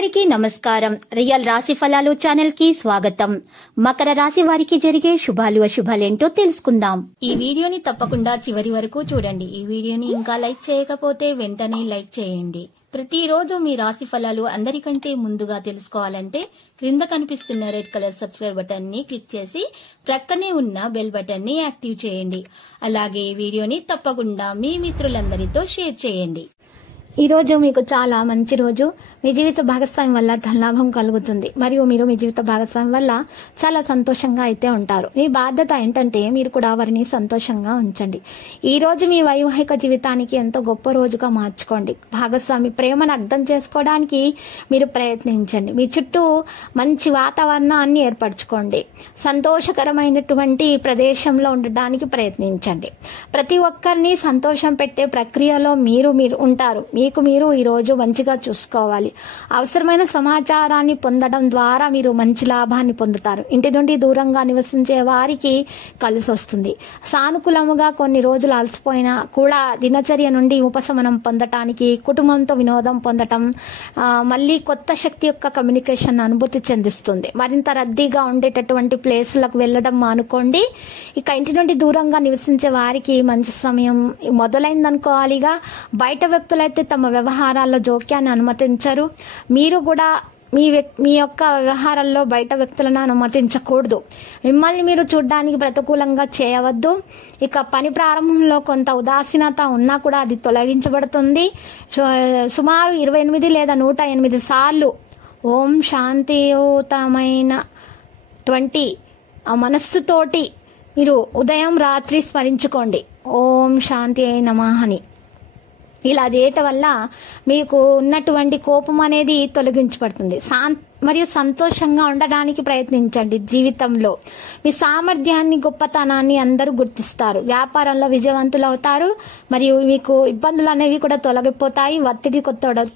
అందరికీ నమస్కారం. రియల్ రాశి ఫలాలు ఛానల్ కి స్వాగతం. మకర రాశి వారికి జరిగే శుభాలు అశుభాలేంటో తెలుసుకుందాం. ఈ వీడియోని తప్పకుండా చివరి వరకు చూడండి. ఈ వీడియోని ఇంకా లైక్ చేయకపోతే వెంటనే లైక్ చేయండి. ప్రతిరోజు మీ రాశి ఫలాలు అందరికంటే ముందుగా తెలుసుకోవాలంటే క్రింద కనిపిస్తున్న రెడ్ కలర్ సబ్స్క్రైబ్ బటన్ ని క్లిక్ చేసి ప్రక్కనే ఉన్న బెల్ బటన్ ని యాక్టివ్ చేయండి. అలాగే ఈ వీడియోని తప్పకుండా మీ మిత్రులందరితో షేర్ చేయండి. ఈ రోజు మీకు చాలా మంచి రోజు. మీ జీవిత భాగస్వామి వల్ల ధనలాభం కలుగుతుంది మరియు మీరు మీ జీవిత భాగస్వామి వల్ల చాలా సంతోషంగా అయితే ఉంటారు. మీ బాధ్యత ఏంటంటే మీరు కూడా వారిని సంతోషంగా ఉంచండి. ఈ రోజు మీ వైవాహిక జీవితానికి ఎంతో గొప్ప రోజుగా మార్చుకోండి. భాగస్వామి ప్రేమను అర్థం చేసుకోవడానికి మీరు ప్రయత్నించండి. మీ చుట్టూ మంచి వాతావరణాన్ని ఏర్పరచుకోండి. సంతోషకరమైనటువంటి ప్రదేశంలో ఉండడానికి ప్రయత్నించండి. ప్రతి ఒక్కరిని సంతోషం పెట్టే ప్రక్రియలో మీరు ఉంటారు. మీకు మీరు ఈ రోజు మంచిగా చూసుకోవాలి. అవసరమైన సమాచారాన్ని పొందడం ద్వారా మీరు మంచి లాభాన్ని పొందుతారు. ఇంటి నుండి దూరంగా నివసించే వారికి కలిసి వస్తుంది. సానుకూలముగా కొన్ని రోజులు అలసిపోయినా కూడా దినచర్య నుండి ఉపశమనం పొందటానికి, కుటుంబంతో వినోదం పొందటం, మళ్ళీ కొత్త శక్తి యొక్క కమ్యూనికేషన్ అనుభూతి చెందిస్తుంది. మరింత రద్దీగా ఉండేటటువంటి ప్లేసులకు వెళ్ళడం మానుకోండి. ఇక ఇంటి నుండి దూరంగా నివసించే వారికి మంచి సమయం మొదలైందనుకోవాలిగా. బయట వ్యక్తులైతే తమ వ్యవహారాల్లో జోక్యాన్ని అనుమతించరు. మీరు కూడా మీ యొక్క వ్యవహారాల్లో బయట వ్యక్తులను అనుమతించకూడదు. మిమ్మల్ని మీరు చూడడానికి ప్రతికూలంగా చేయవద్దు. ఇక పని ప్రారంభంలో కొంత ఉదాసీనత ఉన్నా కూడా అది తొలగించబడుతుంది. సుమారు 28 లేదా 108 సార్లు ఓం శాంతియుతమైన మనస్సుతోటి మీరు ఉదయం రాత్రి స్మరించుకోండి. ఓం శాంతి నమః అని. ఇలా చేయటం వల్ల మీకు ఉన్నటువంటి కోపం అనేది తొలగించబడుతుంది. మరియు సంతోషంగా ఉండడానికి ప్రయత్నించండి. జీవితంలో మీ సామర్థ్యాన్ని, గొప్పతనాన్ని అందరూ గుర్తిస్తారు. వ్యాపారంలో విజయవంతులు అవుతారు మరియు మీకు ఇబ్బందులు అనేవి కూడా తొలగిపోతాయి. ఒత్తిడి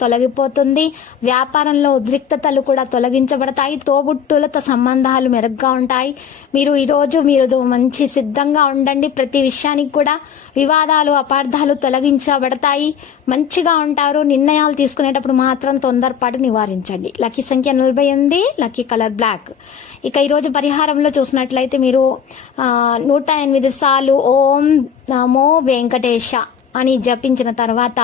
తొలగిపోతుంది. వ్యాపారంలో ఉద్రిక్తతలు కూడా తొలగించబడతాయి. తోబుట్టులతో సంబంధాలు మెరుగ్గా ఉంటాయి. మీరు ఈరోజు మంచి సిద్ధంగా ఉండండి. ప్రతి విషయానికి కూడా వివాదాలు, అపార్థాలు తొలగించబడతాయి. మంచిగా ఉంటారు. నిర్ణయాలు తీసుకునేటప్పుడు మాత్రం తొందరపాటు నివారించండి. లక్కీ సంఖ్య 48, లక్కీ కలర్ బ్లాక్. ఇక ఈరోజు పరిహారంలో చూసినట్లయితే మీరు 108 సార్లు ఓం నమో వెంకటేశ అని జపించిన తర్వాత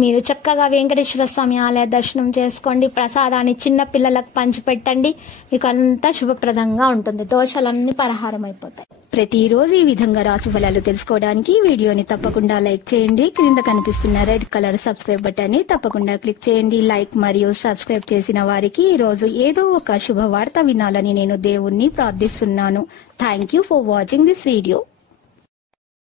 మీరు చక్కగా వెంకటేశ్వర స్వామి ఆలయ దర్శనం చేసుకోండి. ప్రసాదాన్ని చిన్న పిల్లలకు పంచిపెట్టండి. మీకు అంతా శుభప్రదంగా ఉంటుంది. దోషాలన్నీ పరిహారం అయిపోతాయి. ప్రతిరోజు ఈ విధంగా రాశి ఫలాలు తెలుసుకోవడానికి వీడియోని తప్పకుండా లైక్ చేయండి. క్రింద కనిపిస్తున్న రెడ్ కలర్ సబ్స్క్రైబ్ బటన్ ని తప్పకుండా క్లిక్ చేయండి. లైక్ మరియు సబ్స్క్రైబ్ చేసిన వారికి ఈ రోజు ఏదో ఒక శుభవార్త వినాలని నేను దేవుణ్ణి ప్రార్థిస్తున్నాను. Thank you for watching this video.